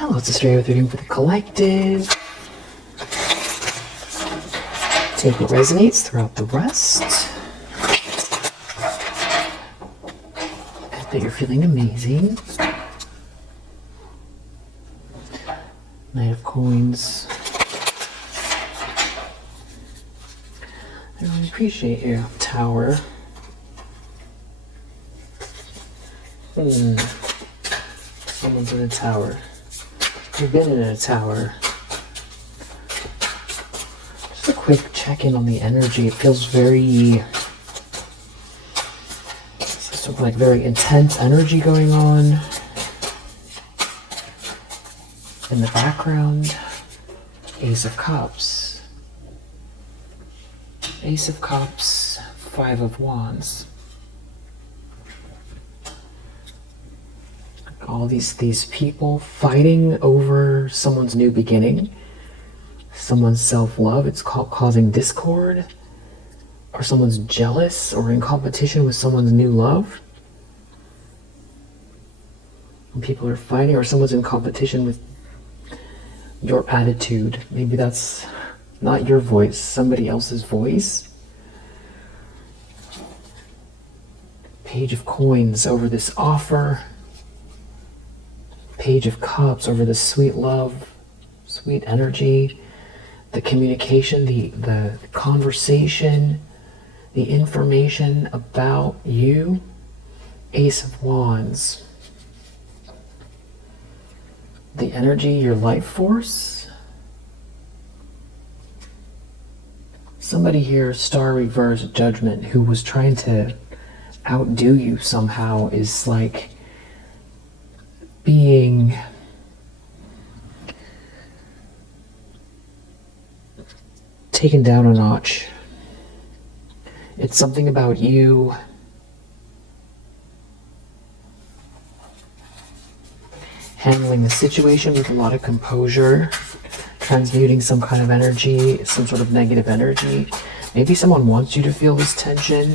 Hello, it's a straight with reading for the collective. Take what resonates throughout the rest. I bet you're feeling amazing. Knight of Coins. I really appreciate you. Tower. Someone's in a tower. You've been in a tower. Just a quick check-in on the energy. It feels very... sort of like very intense energy going on. In the background, Ace of Cups. Ace of Cups, Five of Wands. All these people fighting over someone's new beginning, someone's self-love. It's causing discord, or someone's jealous or in competition with someone's new love. And people are fighting, or someone's in competition with your attitude. Maybe that's not your voice, somebody else's voice. Page of Coins over this offer. Page of Cups over the sweet love, sweet energy, the communication, the conversation, the information about you. Ace of Wands. The energy, your life force. Somebody here, Star Reverse Judgment, who was trying to outdo you somehow, is like being taken down a notch. It's something about you handling the situation with a lot of composure, transmuting some kind of energy, some sort of negative energy. Maybe someone wants you to feel this tension.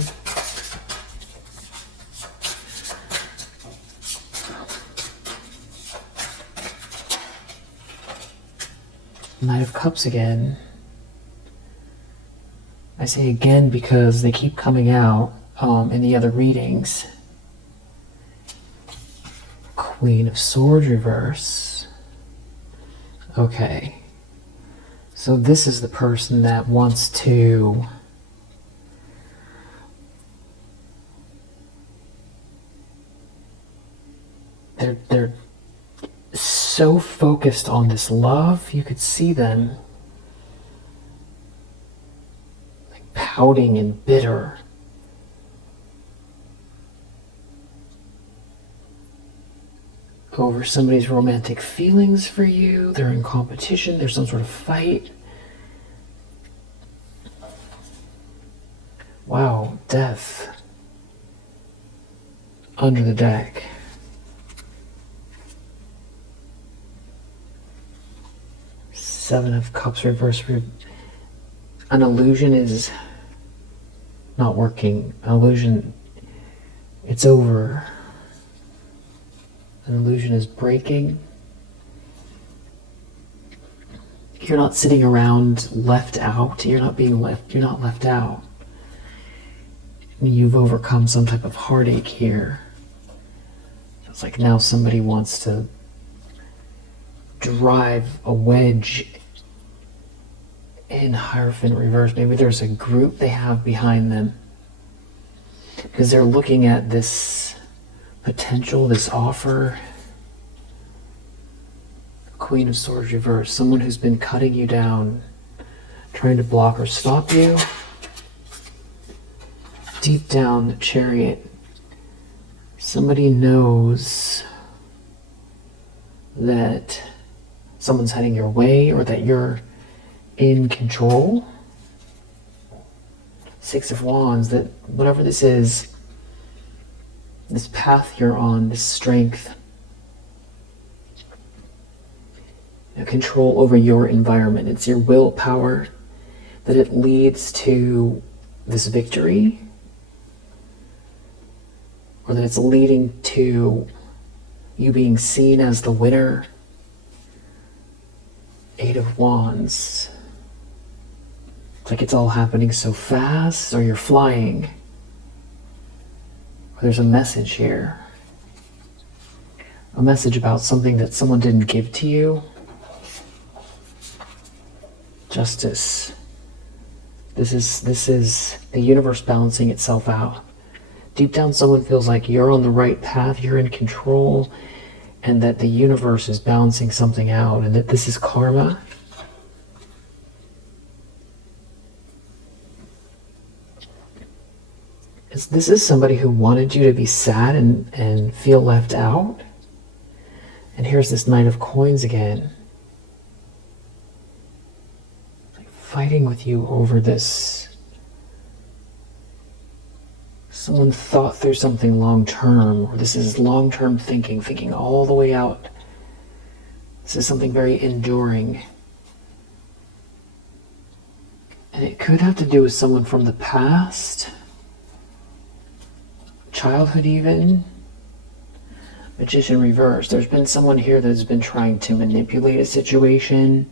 Knight of Cups again. I say again because they keep coming out in the other readings. Queen of Swords reverse. Okay. So this is the person that wants to they're so focused on this love, you could see them like pouting and bitter. Over somebody's romantic feelings for you. They're in competition. There's some sort of fight. Wow, death. Under the deck. Seven of Cups reverse. An illusion is not working. An illusion, it's over. An illusion is breaking. You're not sitting around left out. You're not being left. You're not left out. You've overcome some type of heartache here. It's like now somebody wants to drive a wedge in Hierophant reverse. Maybe there's a group they have behind them because they're looking at this potential, this offer. Queen of Swords reverse. Someone who's been cutting you down, trying to block or stop you. Deep down, the Chariot. Somebody knows that someone's heading your way or that you're in control. Six of Wands, that whatever this is, this path you're on, this strength, control over your environment. It's your willpower that it leads to this victory, or that it's leading to you being seen as the winner. of Wands. It's like it's all happening so fast, or you're flying. Or there's a message here. A message about something that someone didn't give to you. Justice. This is the universe balancing itself out. Deep down, someone feels like you're on the right path, you're in control, and that the universe is balancing something out, and that this is karma. This is somebody who wanted you to be sad and feel left out. And here's this Knight of Coins again. Like fighting with you over this. Someone thought through something long-term, or this is long-term thinking all the way out. This is something very enduring. And it could have to do with someone from the past. Childhood even. Magician reverse. There's been someone here that has been trying to manipulate a situation.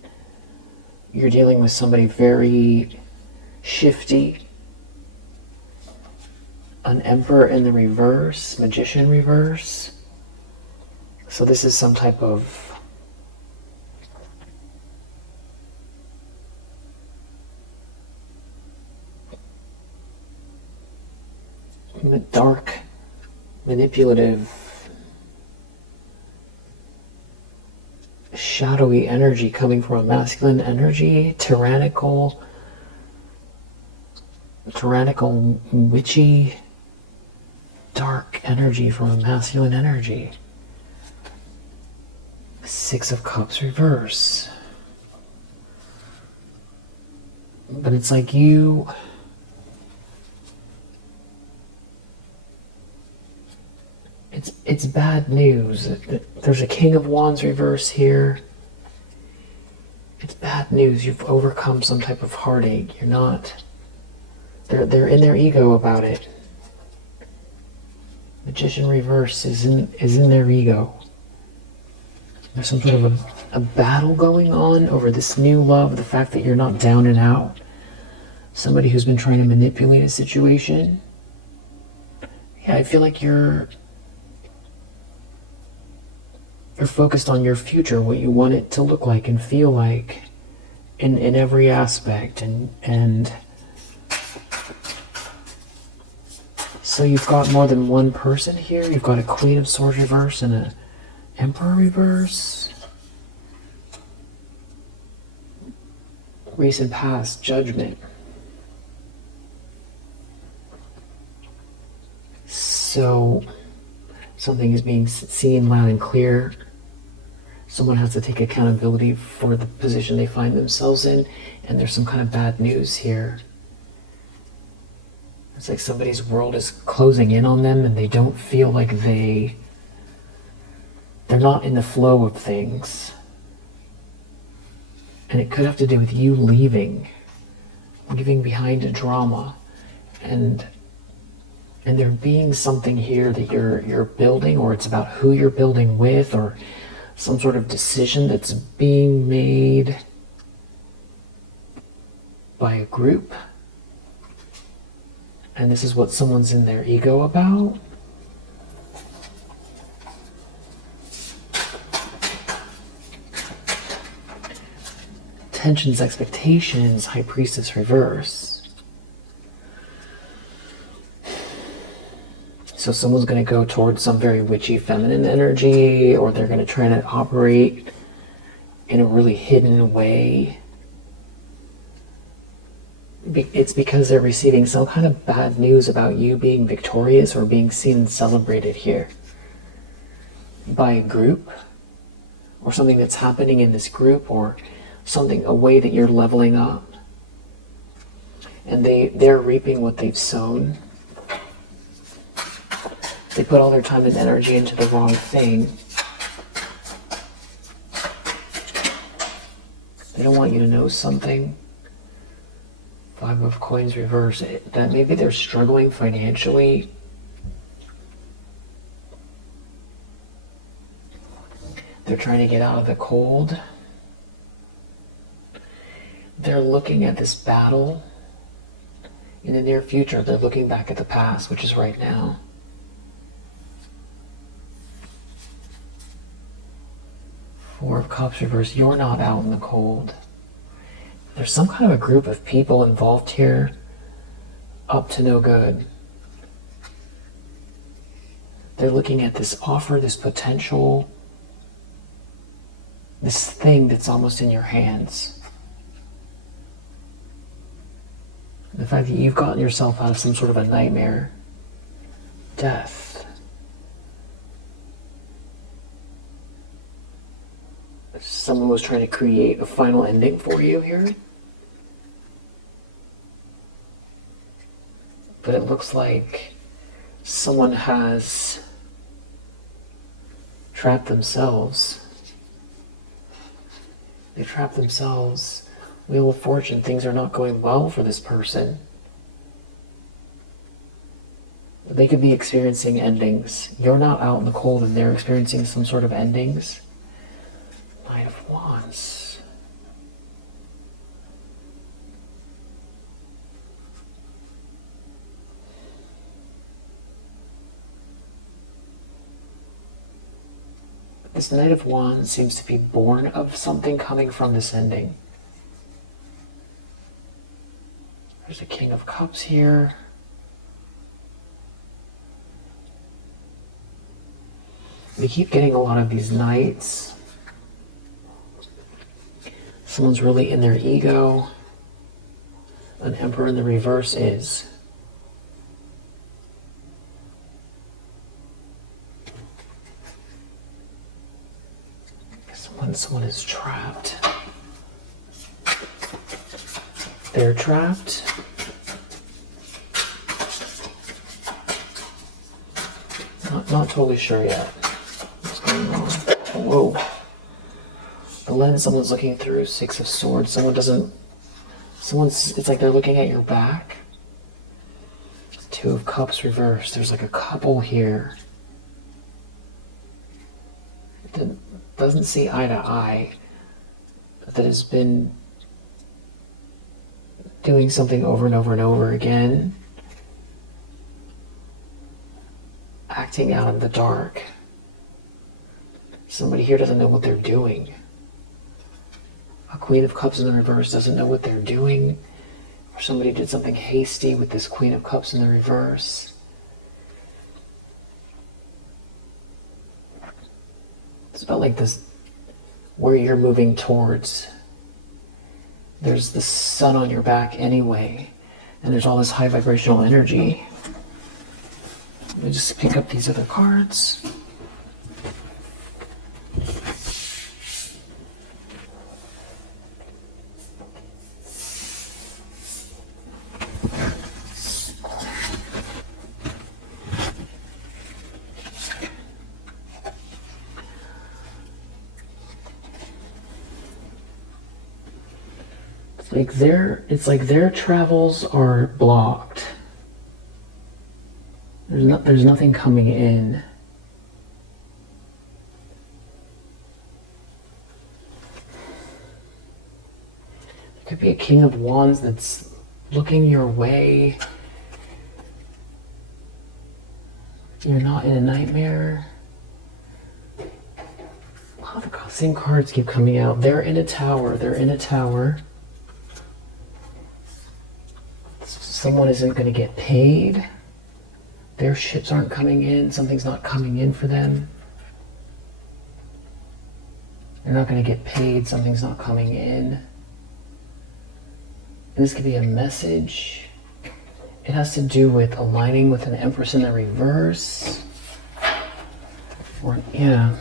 You're dealing with somebody very shifty. An Emperor in the reverse. Magician reverse. So this is some type of dark, manipulative, shadowy energy coming from a masculine energy, tyrannical, witchy, dark energy from a masculine energy. Six of Cups reverse. But it's like you... It's bad news. There's a King of Wands reverse here. It's bad news. You've overcome some type of heartache. You're not... They're in their ego about it. Magician reverse is in their ego. There's some sort of a battle going on over this new love, the fact that you're not down and out. Somebody who's been trying to manipulate a situation. Yeah, I feel like you're focused on your future, what you want it to look like and feel like in every aspect. And so you've got more than one person here. You've got a Queen of Swords reverse and an Emperor reverse. Recent past, Judgment. So something is being seen loud and clear. Someone has to take accountability for the position they find themselves in, and there's some kind of bad news here. It's like somebody's world is closing in on them and they don't feel like they're not in the flow of things. And it could have to do with you leaving behind a drama, and there being something here that you're building, or it's about who you're building with, or some sort of decision that's being made by a group. And this is what someone's in their ego about. Tensions, expectations, High Priestess reverse. So someone's going to go towards some very witchy feminine energy, or they're going to try to operate in a really hidden way. It's because they're receiving some kind of bad news about you being victorious or being seen and celebrated here by a group, or something that's happening in this group, or something, a way that you're leveling up. And they're reaping what they've sown. They put all their time and energy into the wrong thing. They don't want you to know something. Five of Coins reverse. That maybe they're struggling financially. They're trying to get out of the cold. they're looking at this battle. In the near future, they're looking back at the past, which is right now. Four of Cups reversed. You're not out in the cold. There's some kind of a group of people involved here, up to no good. They're looking at this offer, this potential, this thing that's almost in your hands. The fact that you've gotten yourself out of some sort of a nightmare. Death. Someone was trying to create a final ending for you here. But it looks like someone has trapped themselves. They trapped themselves. Wheel of Fortune, things are not going well for this person. They could be experiencing endings. You're not out in the cold and they're experiencing some sort of endings. Knight of Wands. This Knight of Wands seems to be born of something coming from this ending. There's a King of Cups here. We keep getting a lot of these knights. Someone's really in their ego. An Emperor in the reverse is. Someone is trapped. They're trapped. Not totally sure yet what's going on. Whoa. The lens someone's looking through, Six of Swords. It's like they're looking at your back. Two of Cups reversed. There's like a couple here that doesn't see eye to eye, that has been doing something over and over and over again. Acting out in the dark. Somebody here doesn't know what they're doing. A Queen of Cups in the reverse doesn't know what they're doing. Or somebody did something hasty with this Queen of Cups in the reverse. It's about like this, where you're moving towards. There's the sun on your back anyway, and there's all this high vibrational energy. Let me just pick up these other cards. It's like their travels are blocked. There's nothing coming in. There could be a King of Wands that's looking your way. You're not in a nightmare. Oh, the same cards keep coming out. They're in a tower. They're in a tower. Someone isn't going to get paid. Their ships aren't coming in. Something's not coming in for them. They're not going to get paid. Something's not coming in. And this could be a message. It has to do with aligning with an Empress in the reverse. Or, yeah.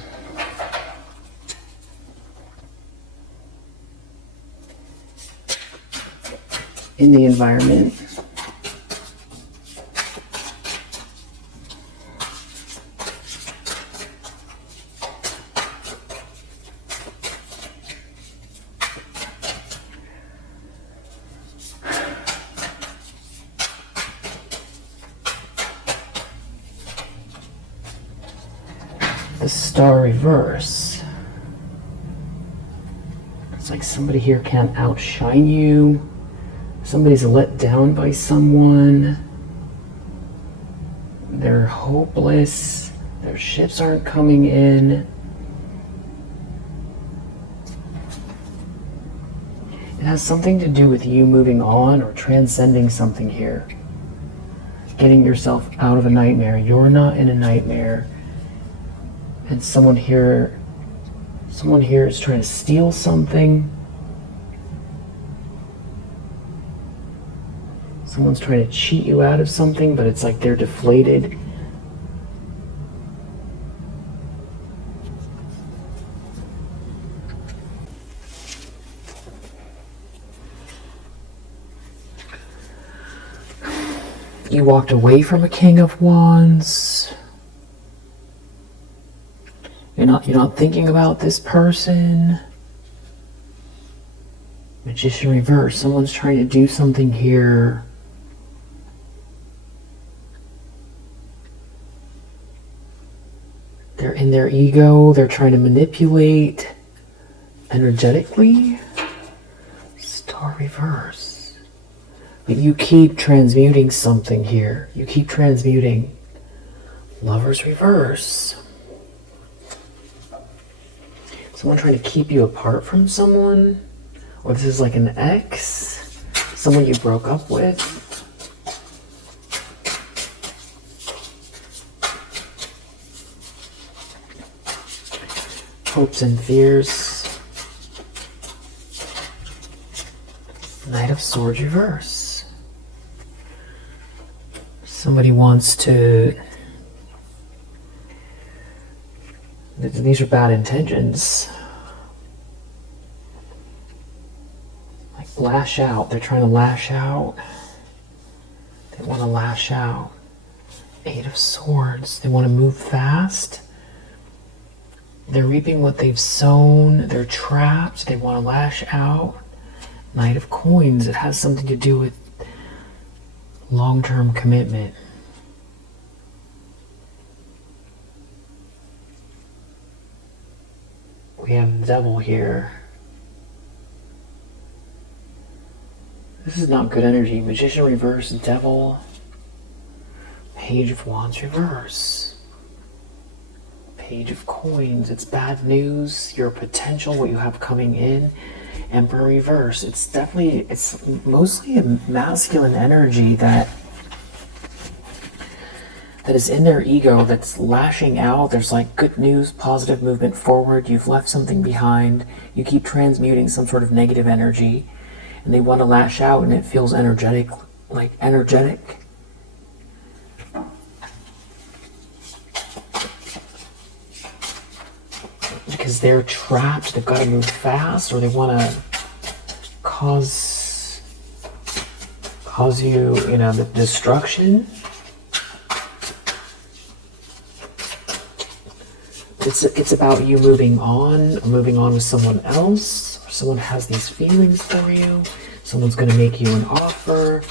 In the environment. The Star reverse. like somebody here can't outshine you. Somebody's let down by someone. They're hopeless. Their ships aren't coming in. It has something to do with you moving on or transcending something here. Getting yourself out of a nightmare. You're not in a nightmare. And someone here is trying to steal something. Someone's trying to cheat you out of something, but it's like they're deflated. You walked away from a King of Wands. You're not thinking about this person. Magician reverse. Someone's trying to do something here. They're in their ego. They're trying to manipulate energetically. Star reverse. But you keep transmuting something here. You keep transmuting. Lovers reverse. Someone trying to keep you apart from someone. Or this is like an ex. Someone you broke up with. Hopes and fears. Knight of Swords reverse. Somebody wants to... These are bad intentions. Like lash out. They're trying to lash out. They want to lash out. Eight of Swords. They want to move fast. They're reaping what they've sown. They're trapped. They want to lash out. Knight of Coins. It has something to do with long-term commitment. We have the Devil here. This is not good energy. Magician reverse, Devil. Page of Wands reverse. Page of Coins. It's bad news. Your potential, what you have coming in. Emperor reverse. It's mostly a masculine energy that is in their ego, that's lashing out. There's like good news, positive movement forward. You've left something behind. You keep transmuting some sort of negative energy, and they want to lash out, and it feels energetic, like energetic. Because they're trapped, they've got to move fast, or they want to cause you, the destruction. It's about you moving on with someone else, or someone has these feelings for you. Someone's going to make you an offer.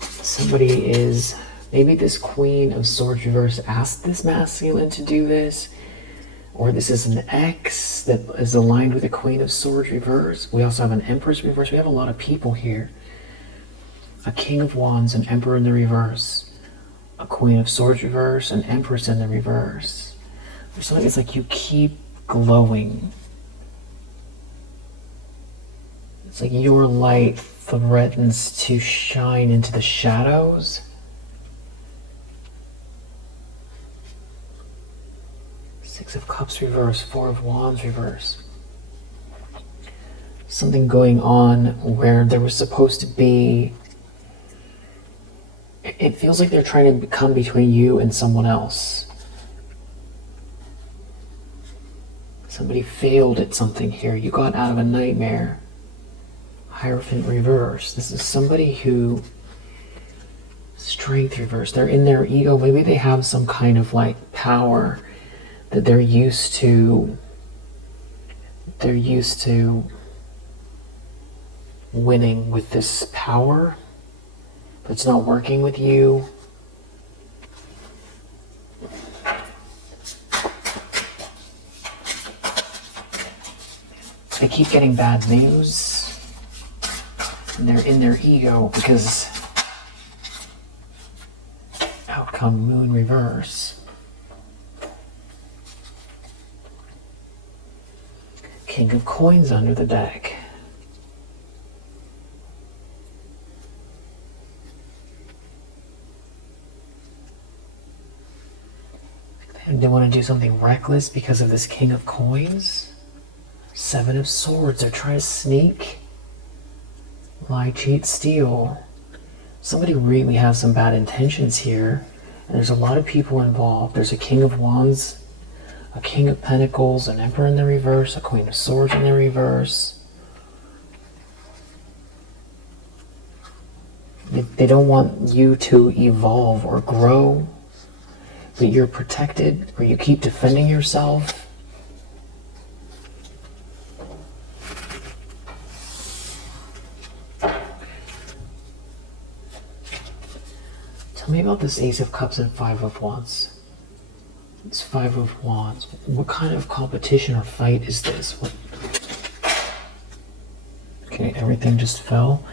Somebody is, maybe this Queen of Swords reverse asked this masculine to do this. Or this is an ex that is aligned with a Queen of Swords reverse. We also have an Empress reverse. We have a lot of people here. A King of Wands, an Emperor in the reverse. A Queen of Swords reverse, an Empress in the reverse. There's something that's like you keep glowing. It's like your light threatens to shine into the shadows. Six of Cups reverse, Four of Wands reverse. Something going on where there was supposed to be... It feels like they're trying to come between you and someone else. Somebody failed at something here. You got out of a nightmare. Hierophant reverse. This is somebody who... Strength reverse. They're in their ego. Maybe they have some kind of like power that they're used to winning with this power, but it's not working with you. they keep getting bad news. And they're in their ego because outcome moon reverse. King of coins under the deck. They want to do something reckless because of this King of Coins. Seven of Swords. They're trying to sneak, lie, cheat, steal. Somebody really has some bad intentions here. And there's a lot of people involved. There's a King of Wands, a King of Pentacles, an Emperor in the reverse, a Queen of Swords in the reverse. They don't want you to evolve or grow, but you're protected, or you keep defending yourself. Tell me about this Ace of Cups and Five of Wands. It's Five of Wands. What kind of competition or fight is this? Okay, everything just fell.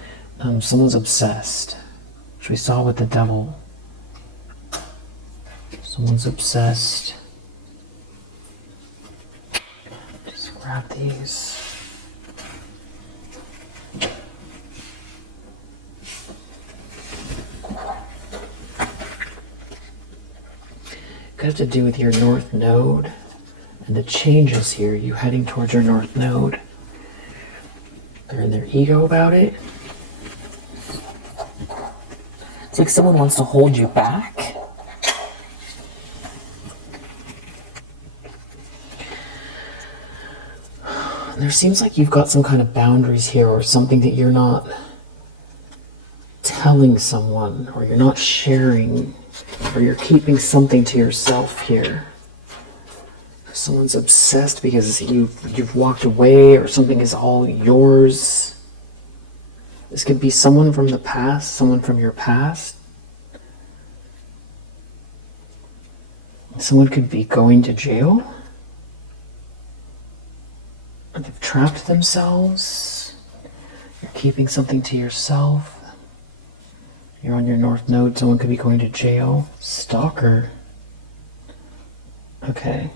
Someone's obsessed, which we saw with the Devil. Someone's obsessed. Just grab these. Could have to do with your North Node and the changes here. You heading towards your North Node. They're in their ego about it. It's like someone wants to hold you back. There seems like you've got some kind of boundaries here, or something that you're not telling someone, or you're not sharing, or you're keeping something to yourself here. Someone's obsessed because you've walked away, or something is all yours. This could be someone from the past, someone from your past. Someone could be going to jail. They've trapped themselves. You're keeping something to yourself. You're on your North Node. Someone could be going to jail. Stalker. Okay.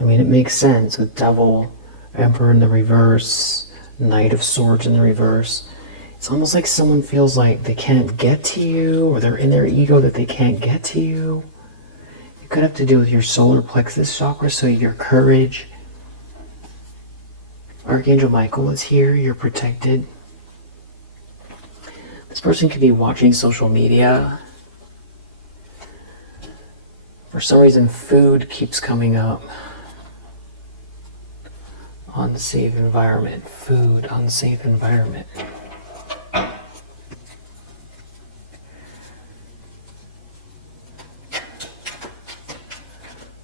I mean, it makes sense with Devil, Emperor in the reverse, Knight of Swords in the reverse. It's almost like someone feels like they can't get to you, or they're in their ego that they can't get to you. It could have to do with your solar plexus chakra, so your courage. Archangel Michael is here. You're protected. This person could be watching social media. For some reason, food keeps coming up. Unsafe environment. Food, unsafe environment.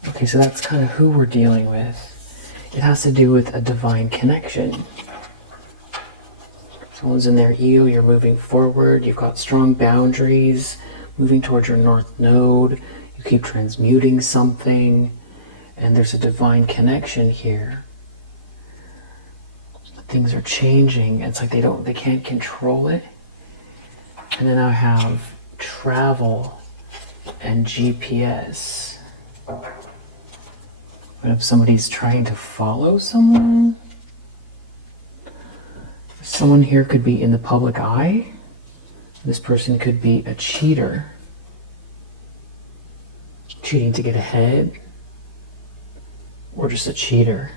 Okay, so that's kind of who we're dealing with. It has to do with a divine connection. Someone's in their ego, you're moving forward, you've got strong boundaries, moving towards your North Node, you keep transmuting something, and there's a divine connection here. Things are changing. It's like they can't control it. And then I have travel and GPS. What if somebody's trying to follow someone? Someone here could be in the public eye. This person could be a cheater. Cheating to get ahead. Or just a cheater.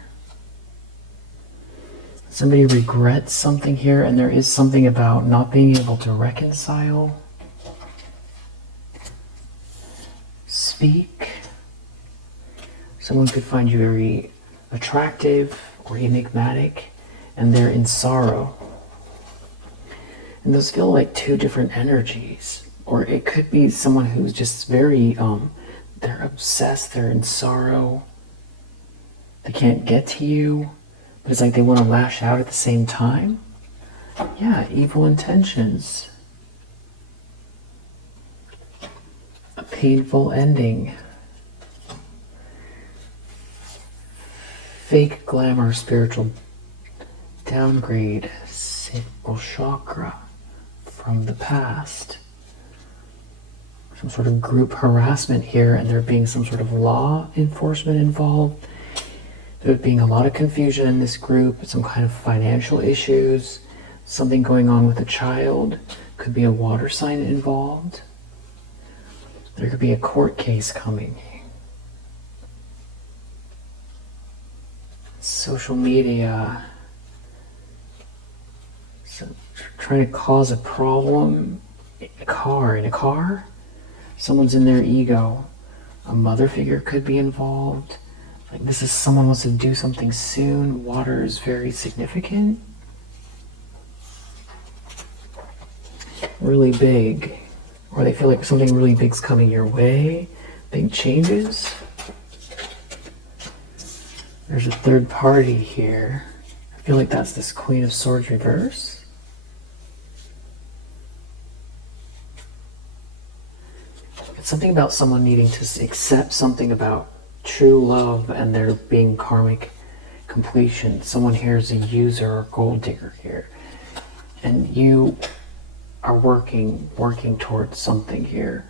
Somebody regrets something here, and there is something about not being able to reconcile. Speak. Someone could find you very attractive or enigmatic, and they're in sorrow. And those feel like two different energies. Or it could be someone who's just very, they're obsessed, they're in sorrow. They can't get to you, but it's like they want to lash out at the same time. Yeah, evil intentions. A painful ending. Fake glamour, spiritual downgrade sacral chakra from the past. Some sort of group harassment here, and there being some sort of law enforcement involved. There being a lot of confusion in this group, some kind of financial issues, something going on with a child, could be a water sign involved. There could be a court case coming. Social media, so trying to cause a problem. In a car, someone's in their ego. A mother figure could be involved. Like this is someone wants to do something soon. Water is very significant. Really big. Or they feel like something really big's coming your way. Big changes. There's a third party here. I feel like that's this Queen of Swords reverse. It's something about someone needing to accept something about true love and there being karmic completion. Someone here is a user or gold digger here. And you are working towards something here.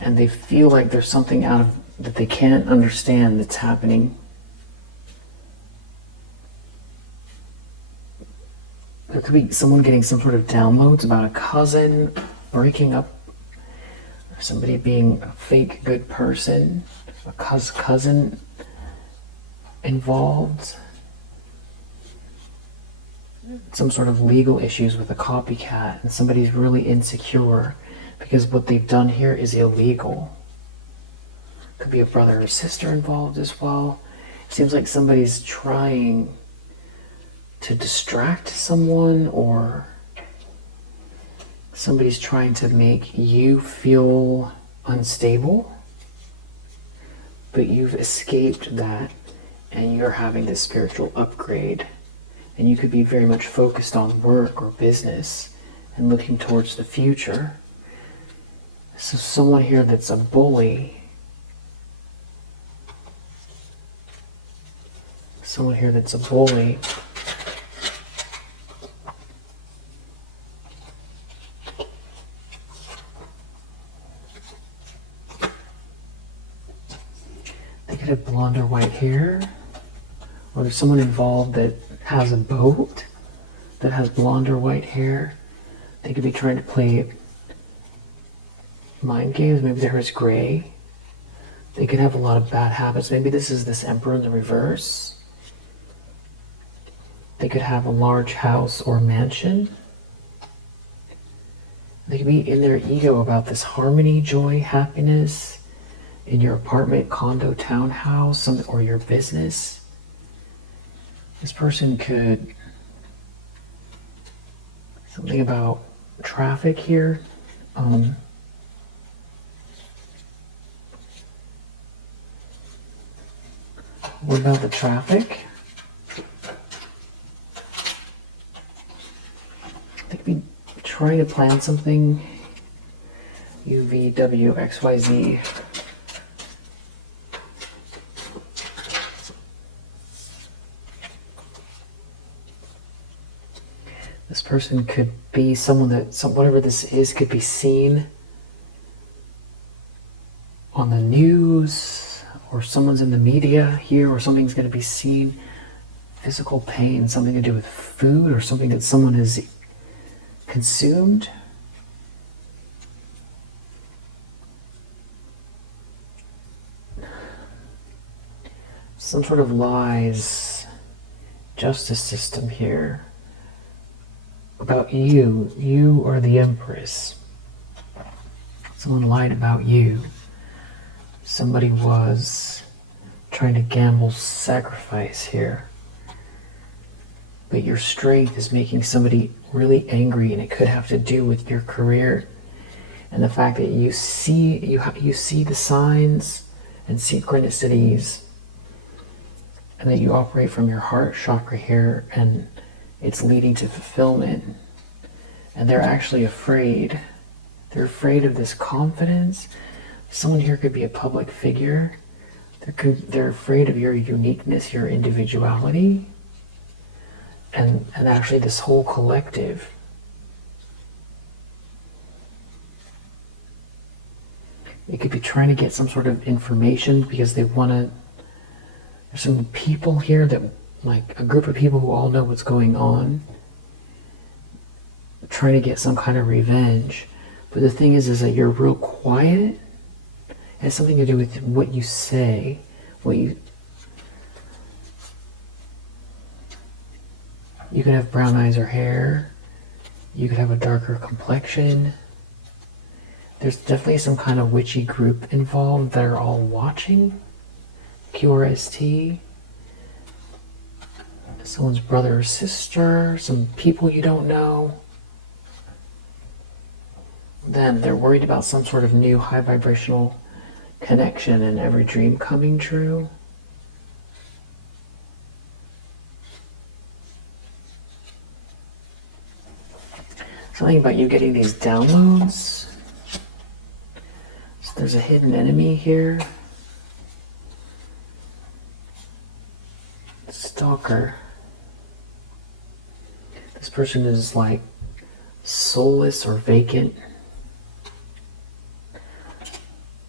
And they feel like there's something that they can't understand that's happening. There could be someone getting some sort of downloads about a cousin breaking up, or somebody being a fake good person, a cousin involved. Some sort of legal issues with a copycat, and somebody's really insecure because what they've done here is illegal. Could be a brother or sister involved as well. It seems like somebody's trying to distract someone, or somebody's trying to make you feel unstable, but you've escaped that and you're having this spiritual upgrade. And you could be very much focused on work or business and looking towards the future. So someone here that's a bully. Someone here that's a bully. They could have blonde or white hair. Or there's someone involved that has a boat that has blonde or white hair. They could be trying to play mind games. Maybe their hair is gray. They could have a lot of bad habits. Maybe this is this Emperor in the reverse. They could have a large house or mansion. They could be in their ego about this harmony, joy, happiness in your apartment, condo, townhouse, or your business. This person could, something about traffic here. What about the traffic? They could be trying to plan something. UVWXYZ. This person could be someone that, whatever this is, could be seen on the news, or someone's in the media here, or something's going to be seen. Physical pain, something to do with food, or something that someone has consumed. Some sort of lies, justice system here. About you. You are the Empress. Someone lied about you. Somebody was trying to gamble sacrifice here. But your strength is making somebody really angry, and it could have to do with your career and the fact that you see the signs and synchronicities, and that you operate from your heart chakra here, and it's leading to fulfillment. And they're actually afraid. They're afraid of this confidence. Someone here could be a public figure. They're afraid of your uniqueness, your individuality, and actually this whole collective. They could be trying to get some sort of information because they want to. There's some people here that, like a group of people who all know what's going on, trying to get some kind of revenge. But the thing is that you're real quiet. It has something to do with what you say, you could have brown eyes or hair. You could have a darker complexion. There's definitely some kind of witchy group involved that are all watching. QRST. Someone's brother or sister. Some people you don't know. Then they're worried about some sort of new high vibrational connection and every dream coming true. Something about you getting these downloads. So there's a hidden enemy here. Stalker. This person is like soulless or vacant.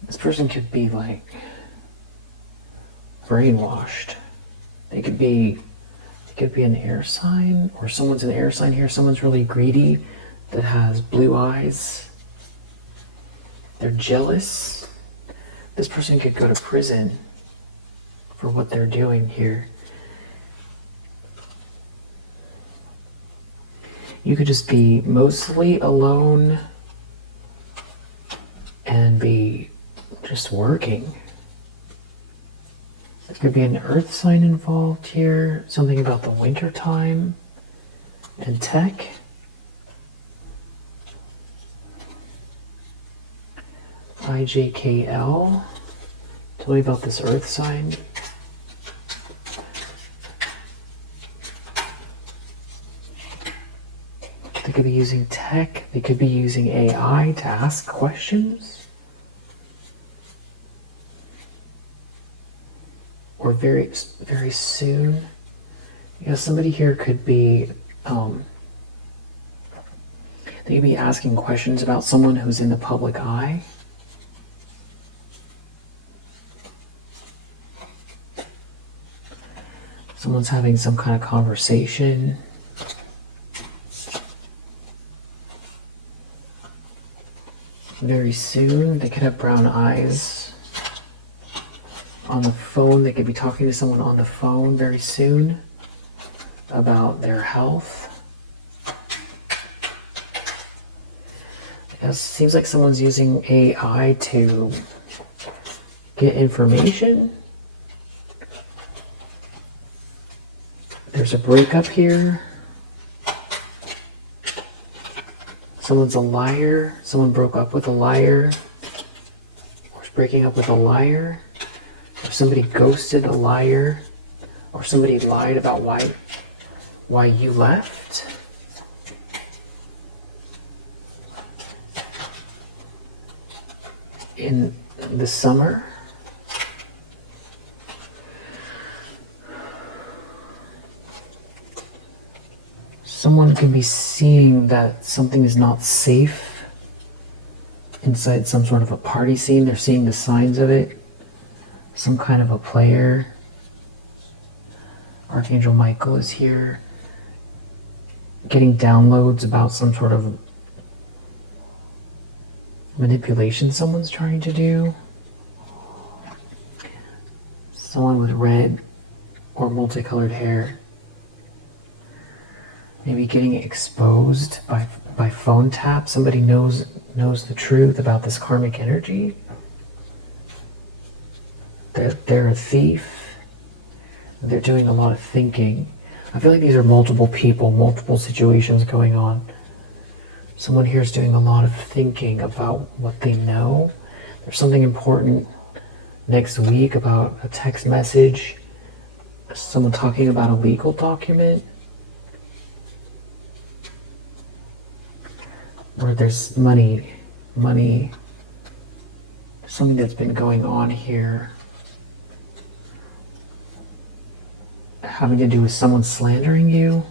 This person could be like brainwashed. They could be an air sign, or someone's an air sign here. Someone's really greedy that has blue eyes. They're jealous. This person could go to prison for what they're doing here. You could just be mostly alone and be just working. There could be an earth sign involved here, something about the winter time and tech. IJKL. Tell me about this earth sign. They could be using tech. They could be using AI to ask questions. Or very, very soon. Somebody here could be, they could be asking questions about someone who's in the public eye. Someone's having some kind of conversation. Very soon, they could have brown eyes. On the phone, they could be talking to someone on the phone very soon about their health. It seems like someone's using AI to get information. There's a breakup here. Someone's a liar. Someone broke up with a liar. Or is breaking up with a liar. Or somebody ghosted a liar. Or somebody lied about why you left. In the summer. Someone can be seeing that something is not safe inside some sort of a party scene. They're seeing the signs of it. Some kind of a player. Archangel Michael is here. Getting downloads about some sort of manipulation someone's trying to do. Someone with red or multicolored hair. Maybe getting exposed by phone tap. Somebody knows the truth about this karmic energy. They're a thief. They're doing a lot of thinking. I feel like these are multiple people, multiple situations going on. Someone here is doing a lot of thinking about what they know. There's something important next week about a text message. Someone talking about a legal document. Where there's money, something that's been going on here. having to do with someone slandering you.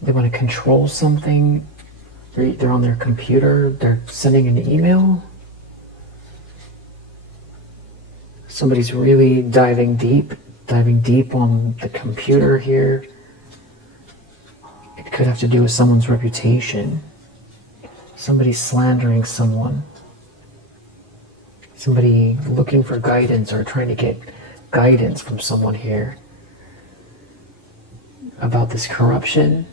They want to control something. They're on their computer. They're sending an email. Somebody's really diving deep on the computer here. It could have to do with someone's reputation. Somebody's slandering someone. Somebody looking for guidance or trying to get guidance from someone here about this corruption.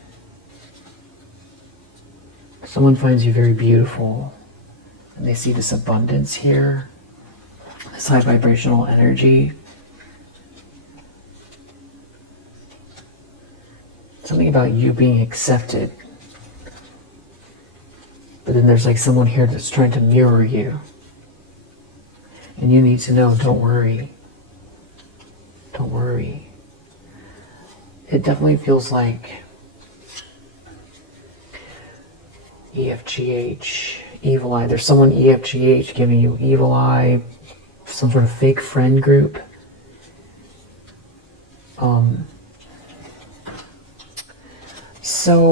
Someone finds you very beautiful and they see this abundance here, this high vibrational energy. Something about you being accepted. But then there's like someone here that's trying to mirror you. And you need to know, don't worry. Don't worry. It definitely feels like EFGH, evil eye. There's someone EFGH giving you evil eye, some sort of fake friend group. So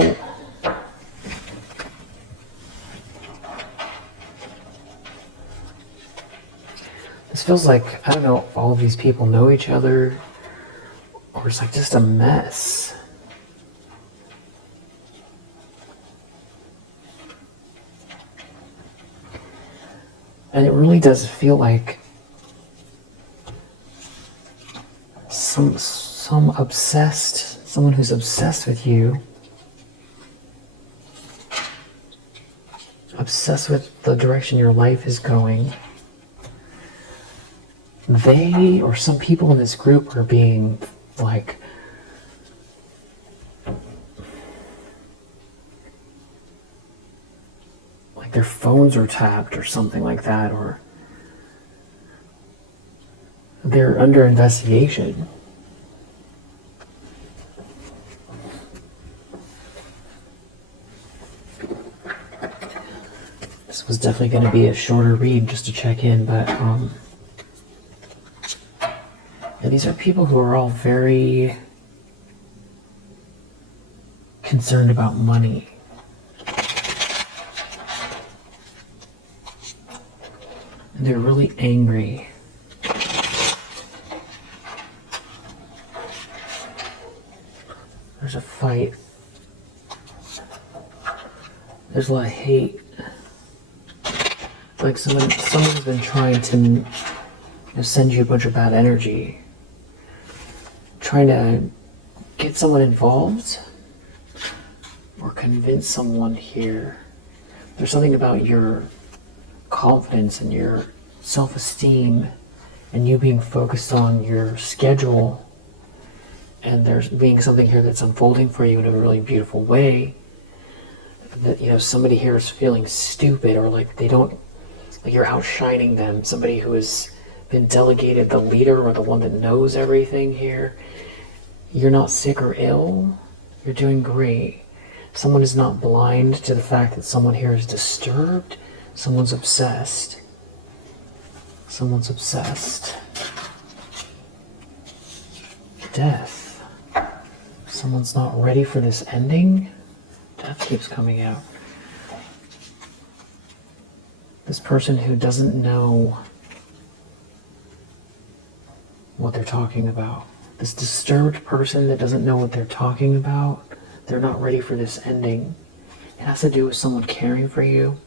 this feels like, I don't know if all of these people know each other, or it's like just a mess. And it really does feel like some obsessed, someone who's obsessed with you, obsessed with the direction your life is going. They, or some people in this group, are being like their phones are tapped or something like that, or they're under investigation. This was definitely going to be a shorter read just to check in, but and these are people who are all very concerned about money. And they're really angry. There's a fight. There's a lot of hate. Like someone's been trying to send you a bunch of bad energy. Trying to get someone involved or convince someone here. There's something about your confidence and your self-esteem and you being focused on your schedule, and there's being something here that's unfolding for you in a really beautiful way, that somebody here is feeling stupid, or like they don't, like you're outshining them. Somebody who has been delegated the leader or the one that knows everything here. You're not sick or ill. You're doing great. Someone is not blind to the fact that someone here is disturbed. Someone's obsessed. Someone's obsessed. Death. Someone's not ready for this ending. Death keeps coming out. This person who doesn't know what they're talking about. This disturbed person that doesn't know what they're talking about. They're not ready for this ending. It has to do with someone caring for you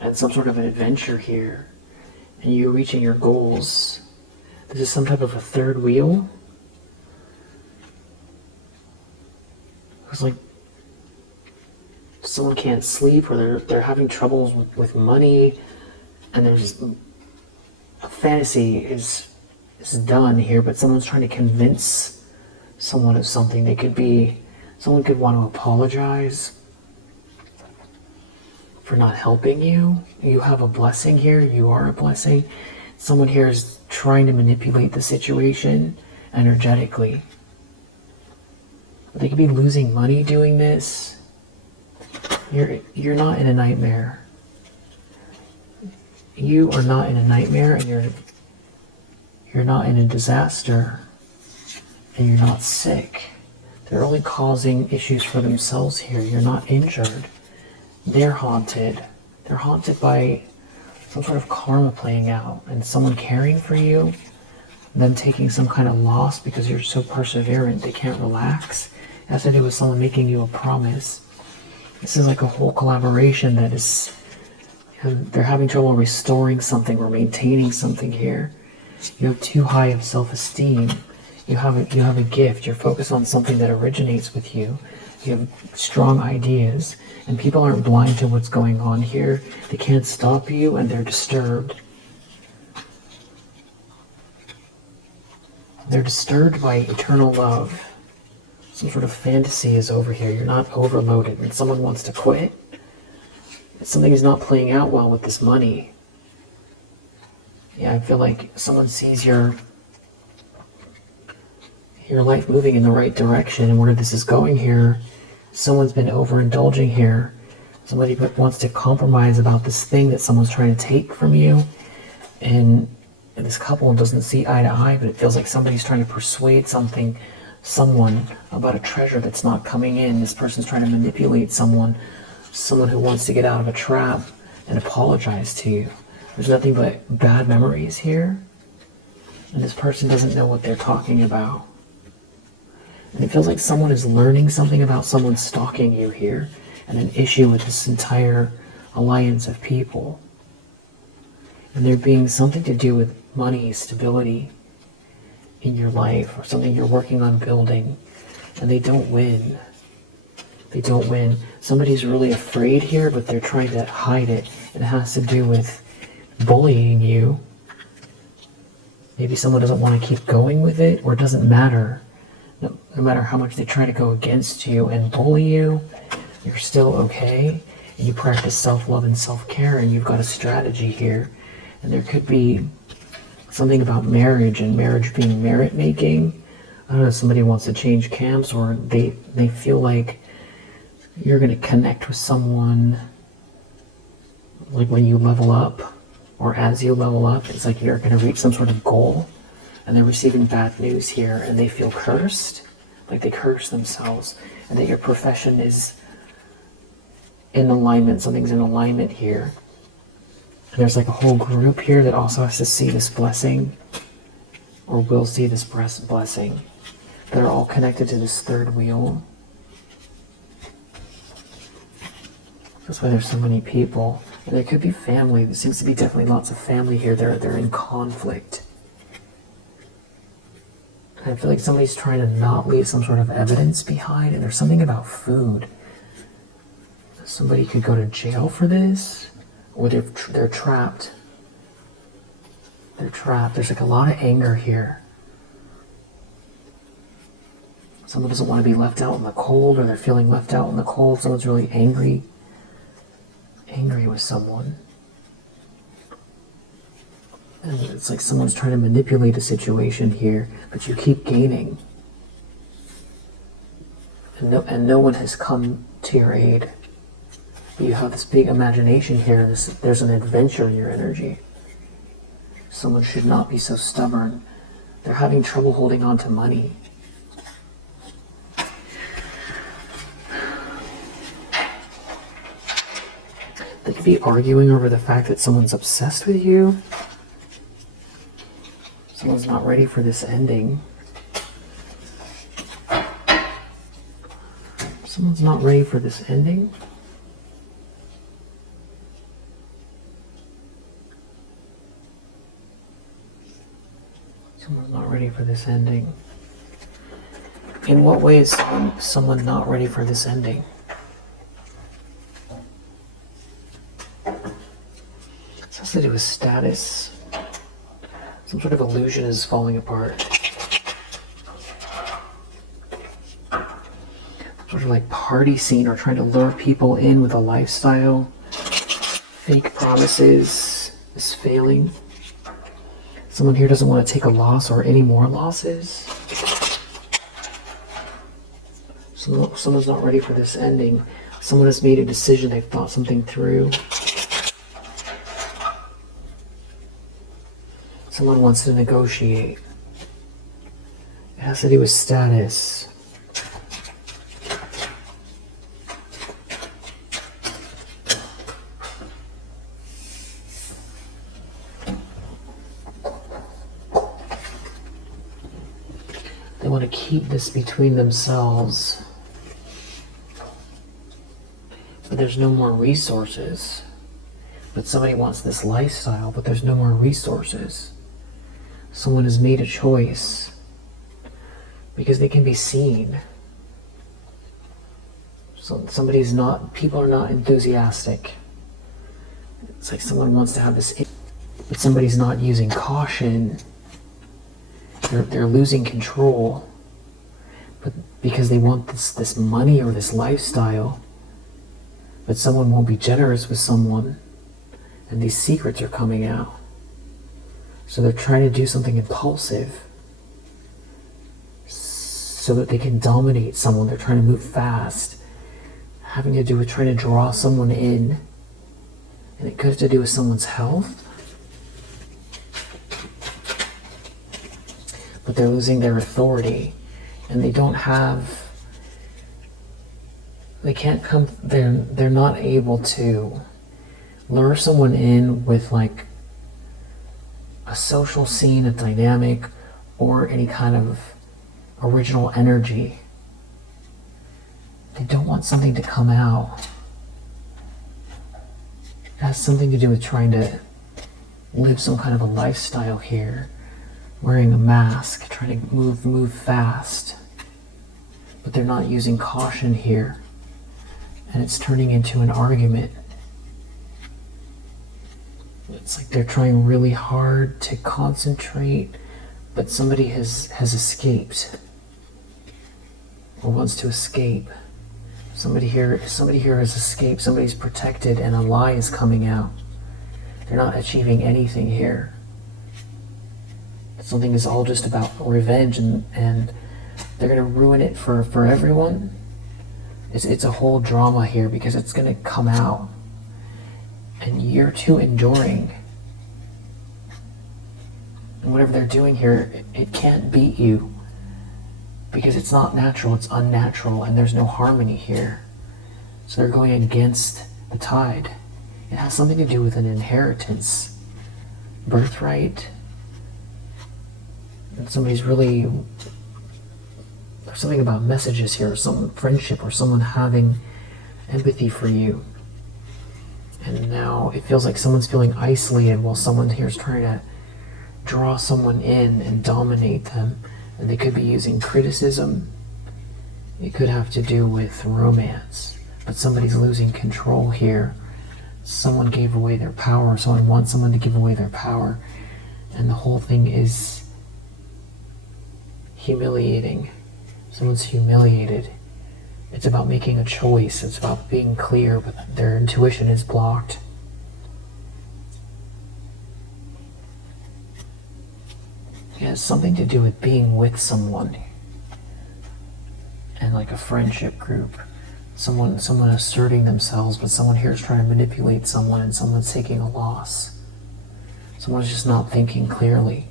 and some sort of an adventure here, and you reaching your goals. This is some type of a third wheel. It's like someone can't sleep, or they're having troubles with money, and there's a fantasy is done here, but someone's trying to convince someone of something. Someone could want to apologize for not helping you. You have a blessing here. You are a blessing. Someone here is trying to manipulate the situation energetically. They could be losing money doing this. You're not in a nightmare. You are not in a nightmare, and You're not in a disaster, and you're not sick. They're only causing issues for themselves here. You're not injured. They're haunted. They're haunted by some sort of karma playing out, and someone caring for you, them taking some kind of loss because you're so perseverant they can't relax. It has to do with someone making you a promise. This is like a whole collaboration that is, they're having trouble restoring something or maintaining something here. You have too high of self-esteem. You have a gift. You're focused on something that originates with you. You have strong ideas, and people aren't blind to what's going on here. They can't stop you, and they're disturbed. They're disturbed by eternal love. Some sort of fantasy is over here. You're not overloaded, and someone wants to quit. Something is not playing out well with this money. Yeah, I feel like someone sees your life moving in the right direction, and where this is going here, someone's been overindulging here. Somebody wants to compromise about this thing that someone's trying to take from you, and this couple doesn't see eye to eye, but it feels like somebody's trying to persuade someone about a treasure that's not coming in. This person's trying to manipulate someone who wants to get out of a trap and apologize to you. There's nothing but bad memories here, and this person doesn't know what they're talking about. And it feels like someone is learning something about someone stalking you here, and an issue with this entire alliance of people. And there being something to do with money, stability in your life, or something you're working on building, and they don't win. They don't win. Somebody's really afraid here, but they're trying to hide it. It has to do with bullying you. Maybe someone doesn't want to keep going with it, or it doesn't matter. No matter how much they try to go against you and bully you, you're still okay. And you practice self-love and self-care, and you've got a strategy here. And there could be something about marriage, and marriage being merit-making. I don't know, somebody wants to change camps, or they feel like you're going to connect with someone, like when you level up, or as you level up, it's like you're going to reach some sort of goal, and they're receiving bad news here, and they feel cursed, like they curse themselves, and that your profession is in alignment, something's in alignment here. And there's like a whole group here that also has to see this blessing, or will see this blessing. They're all connected to this third wheel. That's why there's so many people. And there could be family. There seems to be definitely lots of family here. They're in conflict. And I feel like somebody's trying to not leave some sort of evidence behind. And there's something about food. Somebody could go to jail for this, or they're trapped. They're trapped. There's like a lot of anger here. Someone doesn't want to be left out in the cold, or they're feeling left out in the cold. Someone's really angry with someone. And it's like someone's trying to manipulate a situation here, but you keep gaining. And no one has come to your aid. You have this big imagination here. There's an adventure in your energy. Someone should not be so stubborn. They're having trouble holding on to money. They could be arguing over the fact that someone's obsessed with you. Someone's not ready for this ending. Someone's not ready for this ending. Someone's not ready for this ending. In what way is someone not ready for this ending? It has to do with status. Some sort of illusion is falling apart. Sort of like party scene, or trying to lure people in with a lifestyle. Fake promises is failing. Someone here doesn't want to take a loss or any more losses. Someone's not ready for this ending. Someone has made a decision, they've thought something through. Someone wants to negotiate. It has to do with status. They want to keep this between themselves. But there's no more resources. But somebody wants this lifestyle, but there's no more resources. Someone has made a choice because they can be seen. So people are not enthusiastic. It's like someone wants to have this, but somebody's not using caution. They're losing control, but because they want this money or this lifestyle, but someone won't be generous with someone, and these secrets are coming out. So they're trying to do something impulsive so that they can dominate someone. They're trying to move fast, having to do with trying to draw someone in, and it could have to do with someone's health. But they're losing their authority, and they're not able to lure someone in with like a social scene, a dynamic, or any kind of original energy. They don't want something to come out. It has something to do with trying to live some kind of a lifestyle here, wearing a mask, trying to move fast, but they're not using caution here, and it's turning into an argument. It's like they're trying really hard to concentrate, but somebody has escaped or wants to escape. Somebody here has escaped. Somebody's protected, and a lie is coming out. They're not achieving anything here. Something is all just about revenge, and they're going to ruin it for everyone. It's a whole drama here because it's going to come out, and you're too enduring. And whatever they're doing here, it can't beat you because it's not natural, it's unnatural, and there's no harmony here. So they're going against the tide. It has something to do with an inheritance, birthright. And somebody's really, there's something about messages here, some friendship, or someone having empathy for you. And now it feels like someone's feeling isolated while someone here is trying to draw someone in and dominate them. And they could be using criticism. It could have to do with romance. But somebody's losing control here. Someone gave away their power. Someone wants someone to give away their power. And the whole thing is humiliating. Someone's humiliated. It's about making a choice. It's about being clear, but their intuition is blocked. It has something to do with being with someone and like a friendship group. Someone asserting themselves, but someone here is trying to manipulate someone, and someone's taking a loss. Someone's just not thinking clearly,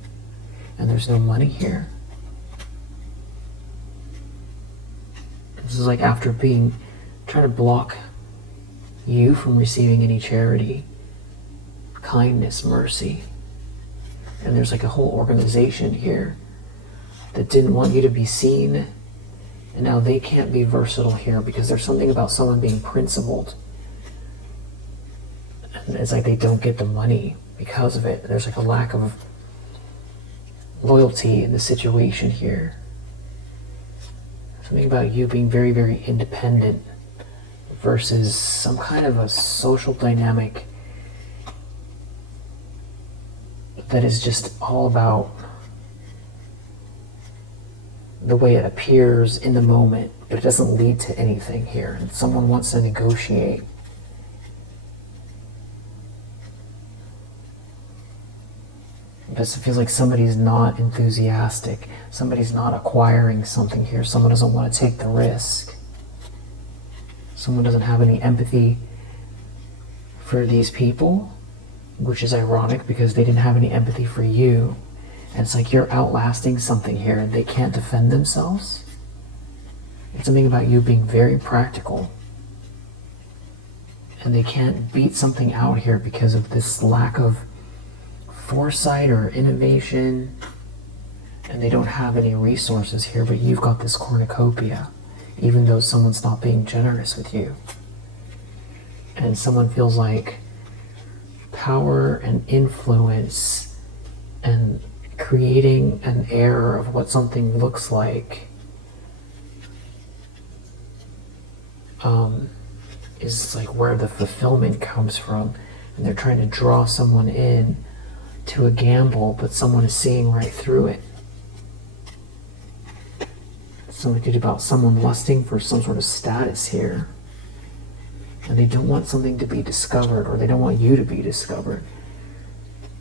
and there's no money here. This is like after trying to block you from receiving any charity, kindness, mercy. And there's like a whole organization here that didn't want you to be seen, and now they can't be versatile here because there's something about someone being principled. And it's like they don't get the money because of it. There's like a lack of loyalty in the situation here. Something about you being very, very independent versus some kind of a social dynamic that is just all about the way it appears in the moment, but it doesn't lead to anything here. And someone wants to negotiate. Because it feels like somebody's not enthusiastic. Somebody's not acquiring something here. Someone doesn't want to take the risk. Someone doesn't have any empathy for these people. which is ironic because they didn't have any empathy for you. And it's like you're outlasting something here and they can't defend themselves. It's something about you being very practical. And they can't beat something out here because of this lack of foresight or innovation. And they don't have any resources here, but you've got this cornucopia, even though someone's not being generous with you. And someone feels like power and influence and creating an air of what something looks like is like where the fulfillment comes from. And they're trying to draw someone in to a gamble, but someone is seeing right through it. Something about someone lusting for some sort of status here. And they don't want something to be discovered, or they don't want you to be discovered.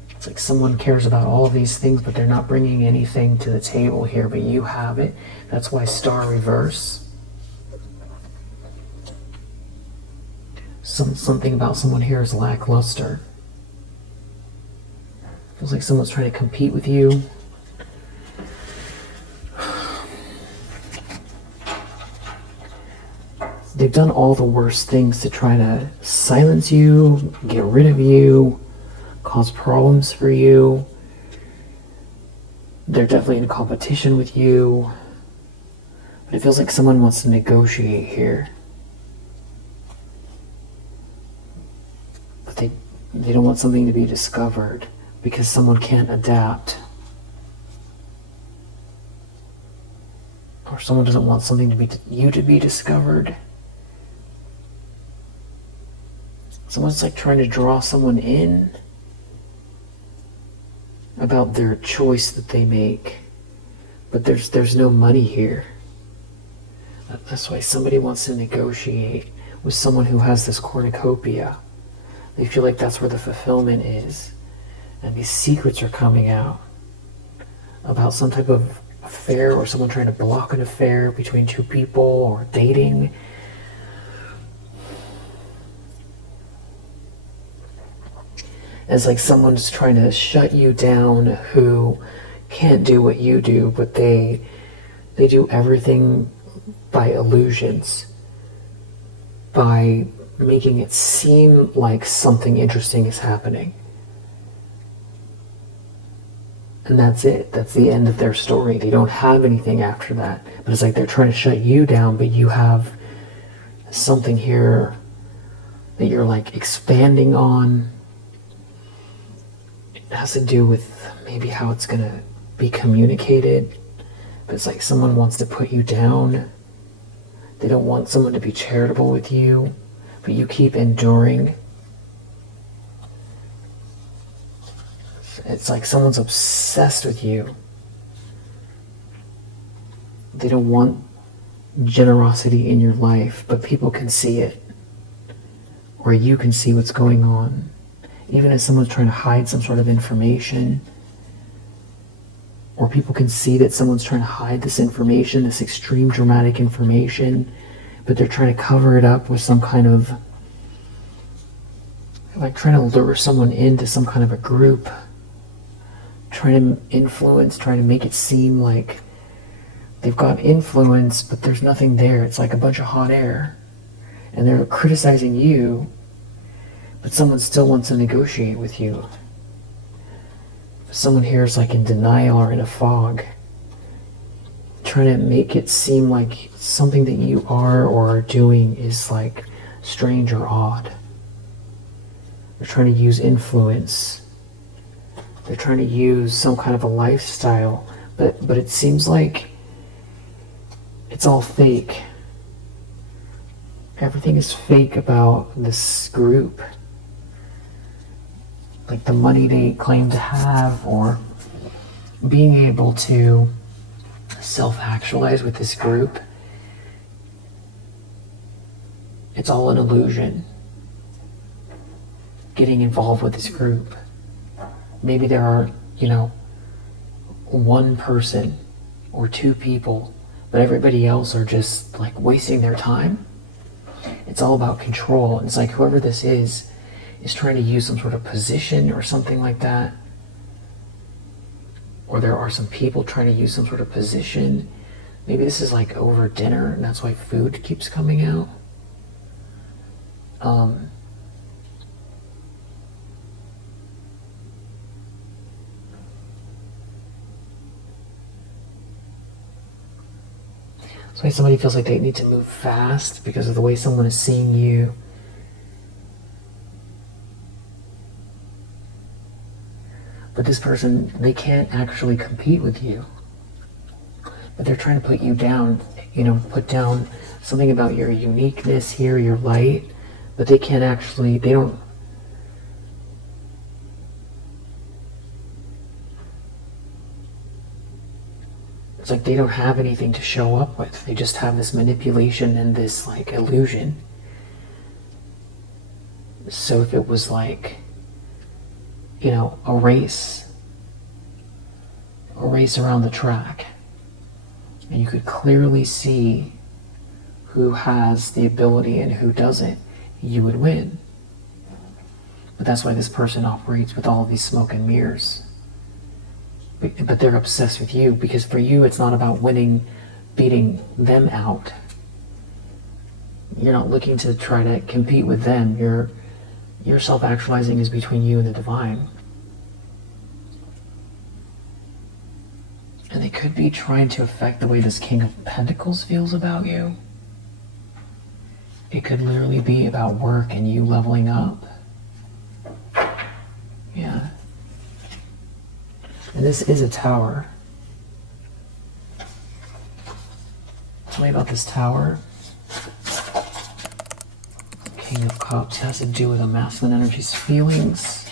It's like someone cares about all of these things, but they're not bringing anything to the table here, but you have it. That's why star reverse. Something about someone here is lackluster. Feels like someone's trying to compete with you. They've done all the worst things to try to silence you, get rid of you, cause problems for you. They're definitely in competition with you. But it feels like someone wants to negotiate here. But they don't want something to be discovered because someone can't adapt. Or someone doesn't want something to be discovered. Someone's like trying to draw someone in about their choice that they make. But there's no money here. That's why somebody wants to negotiate with someone who has this cornucopia. They feel like that's where the fulfillment is. And these secrets are coming out about some type of affair, or someone trying to block an affair between two people, or dating. It's like someone's trying to shut you down who can't do what you do, but they do everything by illusions, by making it seem like something interesting is happening. And that's it. That's the end of their story. They don't have anything after that. But it's like they're trying to shut you down, but you have something here that you're like expanding on. It has to do with maybe how it's going to be communicated. But it's like someone wants to put you down. They don't want someone to be charitable with you, but you keep enduring. It's like someone's obsessed with you. They don't want generosity in your life, but people can see it. Or you can see what's going on. Even if someone's trying to hide some sort of information, or people can see that someone's trying to hide this information, this extreme dramatic information, but they're trying to cover it up with some kind of, like trying to lure someone into some kind of a group, trying to influence, trying to make it seem like they've got influence, but there's nothing there. It's like a bunch of hot air. And they're criticizing you, but someone still wants to negotiate with you. Someone here is like in denial or in a fog, trying to make it seem like something that you are or are doing is like strange or odd. They're trying to use influence. They're trying to use some kind of a lifestyle, but it seems like it's all fake. Everything is fake about this group. Like the money they claim to have, or being able to self-actualize with this group. It's all an illusion. Getting involved with this group. Maybe there are, one person or two people, but everybody else are just like wasting their time. It's all about control. It's like whoever this is is trying to use some sort of position or something like that. Or there are some people trying to use some sort of position. Maybe this is like over dinner and that's why food keeps coming out. So somebody feels like they need to move fast because of the way someone is seeing you. But this person, they can't actually compete with you. But they're trying to put you down, you know, put down something about your uniqueness here, your light. But they can't actually, they don't. It's like they don't have anything to show up with. They just have this manipulation and this like illusion. So if it was like, you know, a race around the track, and you could clearly see who has the ability and who doesn't, you would win. But that's why this person operates with all of these smoke and mirrors. But they're obsessed with you, because for you it's not about winning, beating them out. You're not looking to try to compete with them. Your self-actualizing is between you and the divine. And they could be trying to affect the way this King of Pentacles feels about you. It could literally be about work and you leveling up. Yeah. And this is a tower. Tell me about this tower. King of Cups has to do with a masculine energy's feelings.